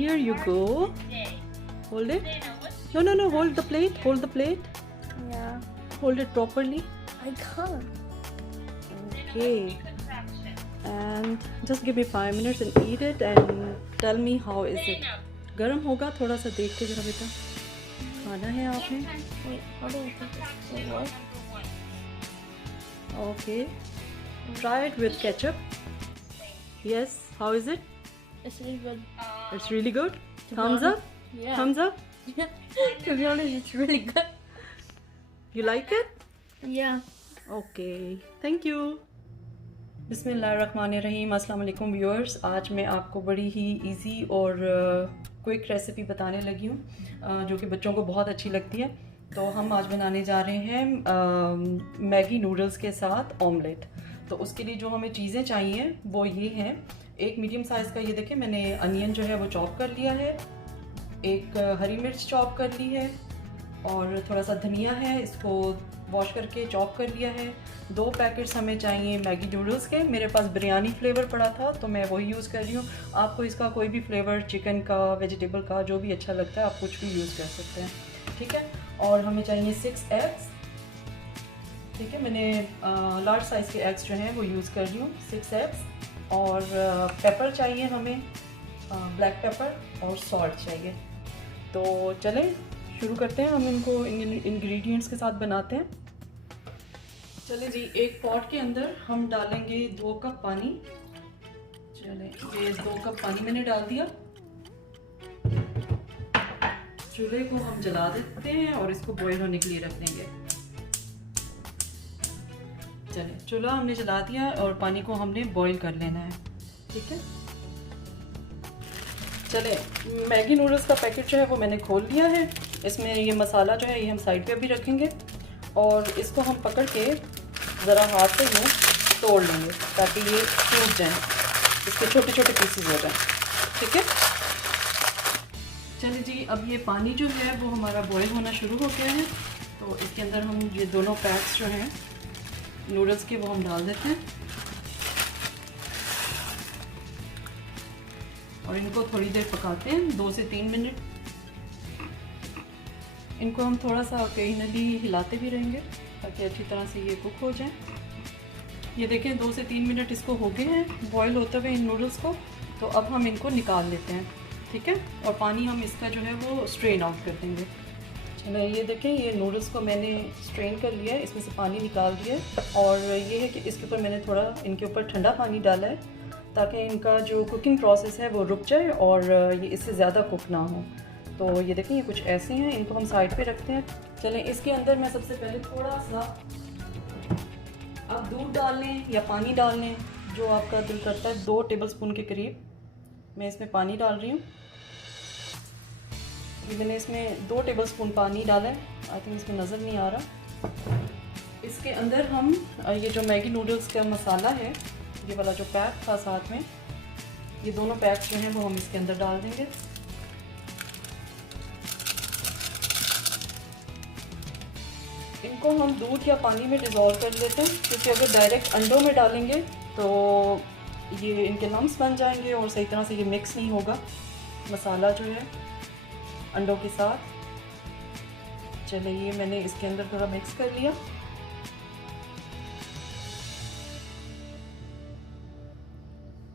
Here you go. Hold it. No, no, no. Hold the plate. Hold the plate. Yeah. Hold it properly. I can't. Okay. And just give me 5 minutes and eat it and tell me how is it. गर्म होगा, थोड़ा सा देख के जरा बेटा। खाना है आपने? Wait, what do you think? Wait, what? Okay. Try it with ketchup. Yes. How is it? It's really good. It's really good. To be Thumbs honest, up. Yeah. Thumbs up. To be honest, it's really good. You like it? Yeah. Okay. Thank you. बिस्मिल्लाहिर्रहमानिर्रहीम। अस्सलाम वालेकुम viewers. आज मैं आपको बड़ी ही easy और quick recipe बताने लगी हूँ जो कि बच्चों को बहुत अच्छी लगती है। तो हम आज बनाने जा रहे हैं मैगी नूडल्स के साथ ऑमलेट। तो उसके लिए जो हमें चीज़ें चाहिए वो ये हैं। एक मीडियम साइज़ का, ये देखें मैंने अनियन जो है वो चॉप कर लिया है, एक हरी मिर्च चॉप कर ली है, और थोड़ा सा धनिया है, इसको वॉश करके चॉप कर लिया है। 2 पैकेट्स हमें चाहिए मैगी नूडल्स के। मेरे पास बिरयानी फ्लेवर पड़ा था तो मैं वही यूज़ कर रही हूँ। आपको इसका कोई भी फ्लेवर, चिकन का, वेजिटेबल का, जो भी अच्छा लगता है आप कुछ भी यूज़ कर सकते हैं, ठीक है। और हमें चाहिए 6 एग्स, ठीक है। मैंने लार्ज साइज़ के एग्स जो हैं वो यूज़ कर रही हूँ, 6 एग्स। और पेपर चाहिए हमें, ब्लैक पेपर, और सॉल्ट चाहिए। तो चलें शुरू करते हैं। हम इनको इंग्रेडिएंट्स के साथ बनाते हैं। चले जी, एक पॉट के अंदर हम डालेंगे 2 कप पानी। चले, ये 2 कप पानी मैंने डाल दिया। चूल्हे को हम जला देते हैं और इसको बॉईल होने के लिए रख देंगे। चले, चूल्हा हमने जला दिया और पानी को हमने बॉईल कर लेना है, ठीक है। चले, मैगी नूडल्स का पैकेट जो है वो मैंने खोल लिया है। इसमें ये मसाला जो है ये हम साइड पे अभी रखेंगे, और इसको हम पकड़ के ज़रा हाथ से यूँ तोड़ लेंगे ताकि ये टूट जाए, इसके छोटे छोटे पीसेस हो जाएं, ठीक है। चलिए जी, अब ये पानी जो है वो हमारा बॉईल होना शुरू हो गया है। तो इसके अंदर हम ये दोनों पैक्स जो हैं नूडल्स के वो हम डाल देते हैं, और इनको थोड़ी देर पकाते हैं, 2 से 3 मिनट। इनको हम थोड़ा सा ओकेजनली हिलाते भी रहेंगे ताकि अच्छी तरह से ये कुक हो जाए। ये देखें 2 से 3 मिनट इसको हो गए हैं बॉईल होते हुए इन नूडल्स को। तो अब हम इनको निकाल लेते हैं, ठीक है। और पानी हम इसका जो है वो स्ट्रेन आउट कर देंगे। चलो, ये देखें ये नूडल्स को मैंने स्ट्रेन कर लिया है, इसमें से पानी निकाल दिया है। और ये है कि इसके ऊपर मैंने थोड़ा इनके ऊपर ठंडा पानी डाला है ताकि इनका जो कुकिंग प्रोसेस है वो रुक जाए और ये इससे ज़्यादा कुक ना हो। तो ये देखें ये कुछ ऐसे हैं, इनको हम साइड पे रखते हैं। चलें, इसके अंदर मैं सबसे पहले थोड़ा सा, आप दूध डाल लें या पानी डाल लें, जो आपका दिल करता है। 2 टेबलस्पून के करीब मैं इसमें पानी डाल रही हूँ। ये मैंने इसमें 2 टेबलस्पून पानी डाला है। आई थिंक इसमें नज़र नहीं आ रहा। इसके अंदर हम ये जो मैगी नूडल्स का मसाला है, ये वाला जो पैक था साथ में, ये दोनों पैक जो हैं वो हम इसके अंदर डाल देंगे। इनको हम दूध या पानी में डिज़ोल्व कर लेते हैं, क्योंकि अगर डायरेक्ट अंडों में डालेंगे तो ये इनके लम्स बन जाएंगे और सही तरह से ये मिक्स नहीं होगा मसाला जो है अंडों के साथ। चलिए, ये मैंने इसके अंदर थोड़ा मिक्स कर लिया।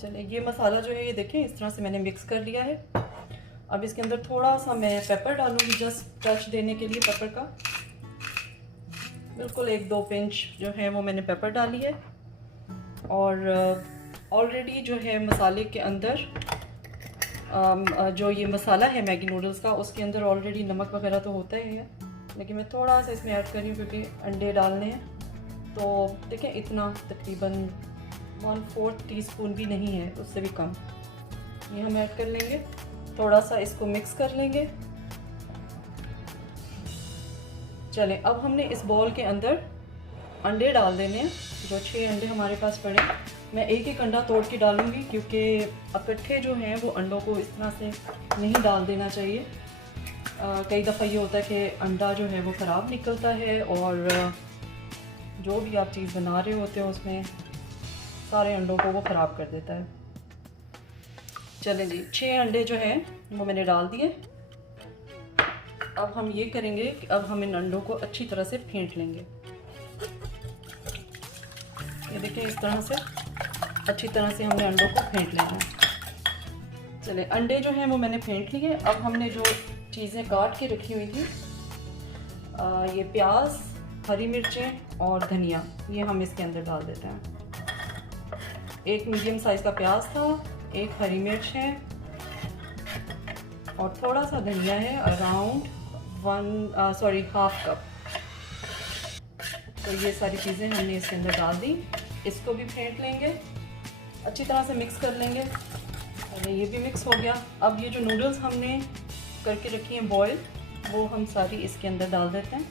चलिए, ये मसाला जो है ये देखें इस तरह से मैंने मिक्स कर लिया है। अब इसके अंदर थोड़ा सा मैं पेपर डालूंगी, जस्ट टच देने के लिए पेपर का। बिल्कुल 1-2 पिंच जो है वो मैंने पेपर डाली है। और ऑलरेडी जो है मसाले के अंदर जो ये मसाला है मैगी नूडल्स का, उसके अंदर ऑलरेडी नमक वगैरह तो होता ही है, लेकिन मैं थोड़ा सा इसमें ऐड कर रही हूँ क्योंकि अंडे डालने हैं। तो देखें इतना तकरीबन 1/4 टीस्पून भी नहीं है, उससे भी कम ये हम ऐड कर लेंगे। थोड़ा सा इसको मिक्स कर लेंगे। चलें, अब हमने इस बॉल के अंदर अंडे डाल देने हैं, जो 6 अंडे हमारे पास पड़े। मैं एक अंडा तोड़ के डालूंगी क्योंकि इकट्ठे जो हैं वो अंडों को इस तरह से नहीं डाल देना चाहिए। कई दफ़ा ये होता है कि अंडा जो है वो ख़राब निकलता है, और जो भी आप चीज़ बना रहे होते हो उसमें सारे अंडों को वो ख़राब कर देता है। चलें जी, 6 अंडे जो हैं वो मैंने डाल दिए। अब हम ये करेंगे कि अब हम इन अंडों को अच्छी तरह से फेंट लेंगे। ये देखिए इस तरह से अच्छी तरह से हमने अंडों को फेंट लेना है। चले, अंडे जो हैं वो मैंने फेंट लिए। अब हमने जो चीज़ें काट के रखी हुई थी, ये प्याज, हरी मिर्चें और धनिया, ये हम इसके अंदर डाल देते हैं। एक मीडियम साइज़ का प्याज था, एक हरी मिर्च है और थोड़ा सा धनिया है, अराउंड हाफ कप। तो ये सारी चीज़ें हमने इसके अंदर डाल दी। इसको भी फेंट लेंगे, अच्छी तरह से मिक्स कर लेंगे। अरे ये भी मिक्स हो गया। अब ये जो नूडल्स हमने करके रखी हैं बॉयल, वो हम सारी इसके अंदर डाल देते हैं।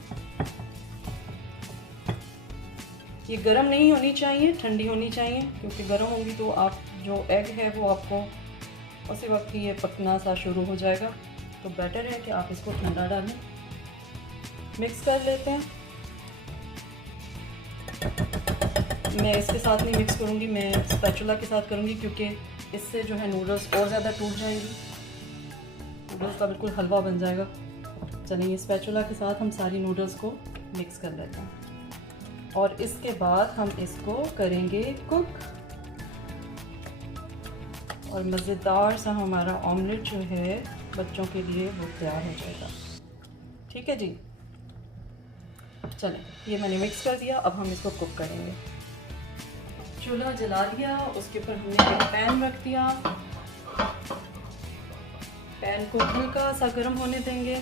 ये गर्म नहीं होनी चाहिए, ठंडी होनी चाहिए, क्योंकि गर्म होगी तो आप जो एग है वो आपको उसी वक्त ही ये पकना सा शुरू हो जाएगा। तो बेटर है कि आप इसको ठंडा डालें। मिक्स कर लेते हैं। मैं इसके साथ नहीं मिक्स करूँगी, मैं स्पैचुला के साथ करूँगी, क्योंकि इससे जो है नूडल्स और ज़्यादा टूट जाएंगी, नूडल्स का बिल्कुल हलवा बन जाएगा। चलिए, स्पैचुला के साथ हम सारी नूडल्स को मिक्स कर लेते हैं और इसके बाद हम इसको करेंगे कुक और मज़ेदार सा हमारा ऑमलेट जो है बच्चों के लिए वो तैयार हो जाएगा। ठीक है जी, चलें, ये मैंने मिक्स कर दिया। अब हम इसको कुक करेंगे। चूल्हा जला दिया, उसके ऊपर हमने एक पैन रख दिया। पैन को हल्का सा गर्म होने देंगे।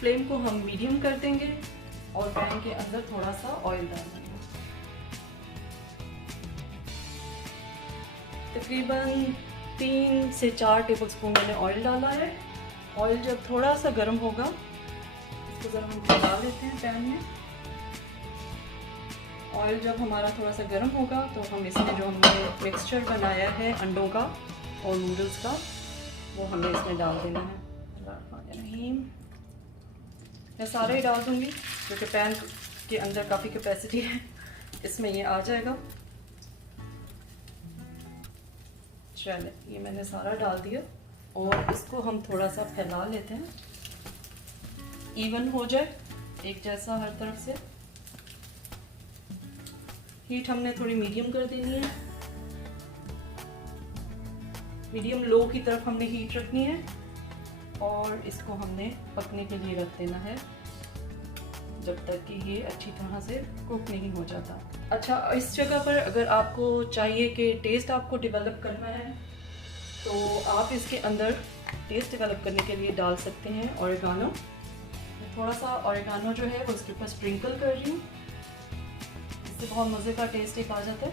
फ्लेम को हम मीडियम कर देंगे और पैन के अंदर थोड़ा सा ऑयल डाल देंगे। तकरीबन 3 से 4 टेबलस्पून मैंने ऑयल डाला है। ऑयल जब थोड़ा सा गर्म होगा, इसको ज़रा हम चला लेते हैं पैन में। ऑयल जब हमारा थोड़ा सा गर्म होगा तो हम इसमें जो हमने मिक्सचर बनाया है अंडों का और नूडल्स का, वो हमें इसमें डाल देना है। मैं सारे ही डाल दूँगी क्योंकि पैन के अंदर काफ़ी कैपेसिटी है, इसमें ये आ जाएगा। चले, ये मैंने सारा डाल दिया और इसको हम थोड़ा सा फैला लेते हैं, इवन हो जाए, एक जैसा हर तरफ से। हीट हमने थोड़ी मीडियम कर देनी है, मीडियम लो की तरफ हमने हीट रखनी है और इसको हमने पकने के लिए रख देना है जब तक कि ये अच्छी तरह से कुक नहीं हो जाता। अच्छा, इस जगह पर अगर आपको चाहिए कि टेस्ट आपको डेवलप करना है तो आप इसके अंदर टेस्ट डेवलप करने के लिए डाल सकते हैं ऑरिगानो। थोड़ा सा ऑरिगानो जो है वो इसके ऊपर स्प्रिंकल कर रही हूँ, इससे बहुत मज़े का टेस्ट एक आ जाता है।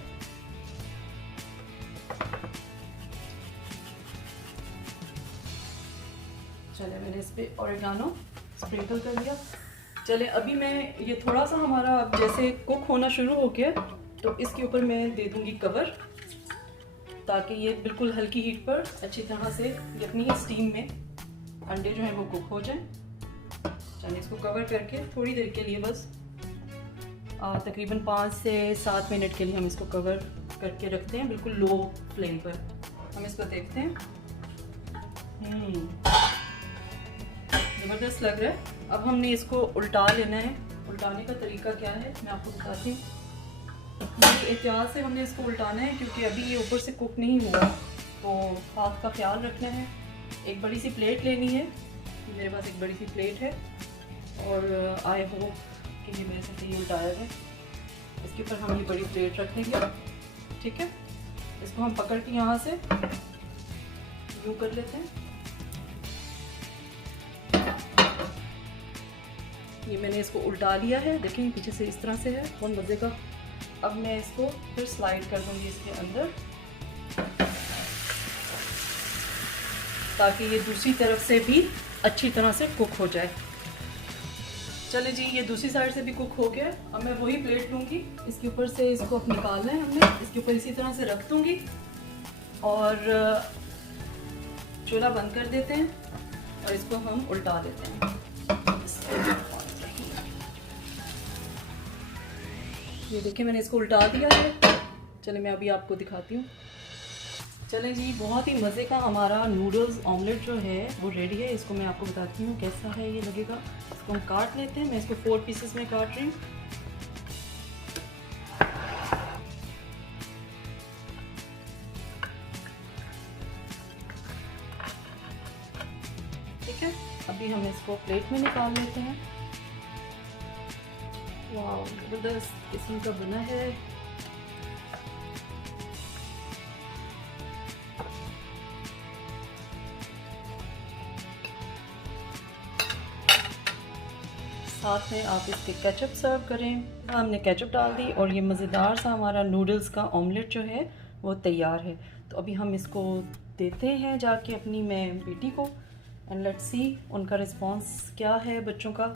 चले, मैंने इस पर ऑरिगानो स्प्रिंकल कर दिया। चले, अभी मैं ये थोड़ा सा हमारा अब जैसे कुक होना शुरू हो गया तो इसके ऊपर मैं दे दूंगी कवर, ताकि ये बिल्कुल हल्की हीट पर अच्छी तरह से अपनी स्टीम में अंडे जो हैं वो कुक हो जाएं। चलिए, इसको कवर करके थोड़ी देर के लिए बस तकरीबन 5 से 7 मिनट के लिए हम इसको कवर करके रखते हैं, बिल्कुल लो फ्लेम पर। हम इसको देखते हैं, ज़बरदस्त लग रहा है। अब हमने इसको उल्टा लेना है। उल्टाने का तरीका क्या है मैं आपको बताती हूँ। बड़ी एहतियात से हमने इसको उल्टाना है क्योंकि अभी ये ऊपर से कुक नहीं हुआ, तो हाथ का ख्याल रखना है। एक बड़ी सी प्लेट लेनी है, मेरे पास एक बड़ी सी प्लेट है और आई होप कि ये मेरे से सही उल्टाया जाए। इसके ऊपर हम ये बड़ी प्लेट रख देंगे, ठीक है। इसको हम पकड़ के यहाँ से यूँ कर लेते हैं। ये मैंने इसको उल्टा लिया है, देखें पीछे से इस तरह से है, बहुत मज़े का। अब मैं इसको फिर स्लाइड कर दूंगी इसके अंदर ताकि ये दूसरी तरफ से भी अच्छी तरह से कुक हो जाए। चले जी, ये दूसरी साइड से भी कुक हो गया। अब मैं वही प्लेट लूँगी, इसके ऊपर से इसको अब निकालना है हमने, इसके ऊपर इसी तरह से रख दूँगी और चूल्हा बंद कर देते हैं और इसको हम उल्टा देते हैं। ये देखिए मैंने इसको उल्टा दिया है। चलिए मैं अभी आपको दिखाती हूँ। चलें जी, बहुत ही मज़े का हमारा नूडल्स ऑमलेट जो है वो रेडी है। इसको मैं आपको बताती हूँ कैसा है ये लगेगा। इसको हम काट लेते हैं। मैं इसको 4 पीसेस में काट रही हूँ। ठीक है, अभी हम इसको प्लेट में निकाल लेते हैं। वाह, ज़बरदस्त किस्म का बना है। साथ में आप इसके केचप सर्व करें। हमने केचप डाल दी और ये मज़ेदार सा हमारा नूडल्स का ऑमलेट जो है वो तैयार है। तो अभी हम इसको देते हैं जाके अपनी मैं बेटी को, एंड लेट्स सी उनका रिस्पांस क्या है बच्चों का।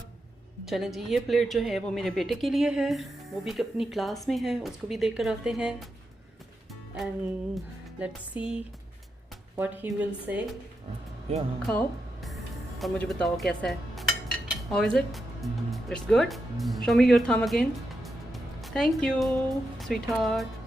चलें जी, ये प्लेट जो है वो मेरे बेटे के लिए है, वो भी अपनी क्लास में है, उसको भी देख कर आते हैं and let's see what he will say. खाओ और मुझे बताओ कैसा है। How is it? It's good. Show me your thumb again. Thank you, sweetheart.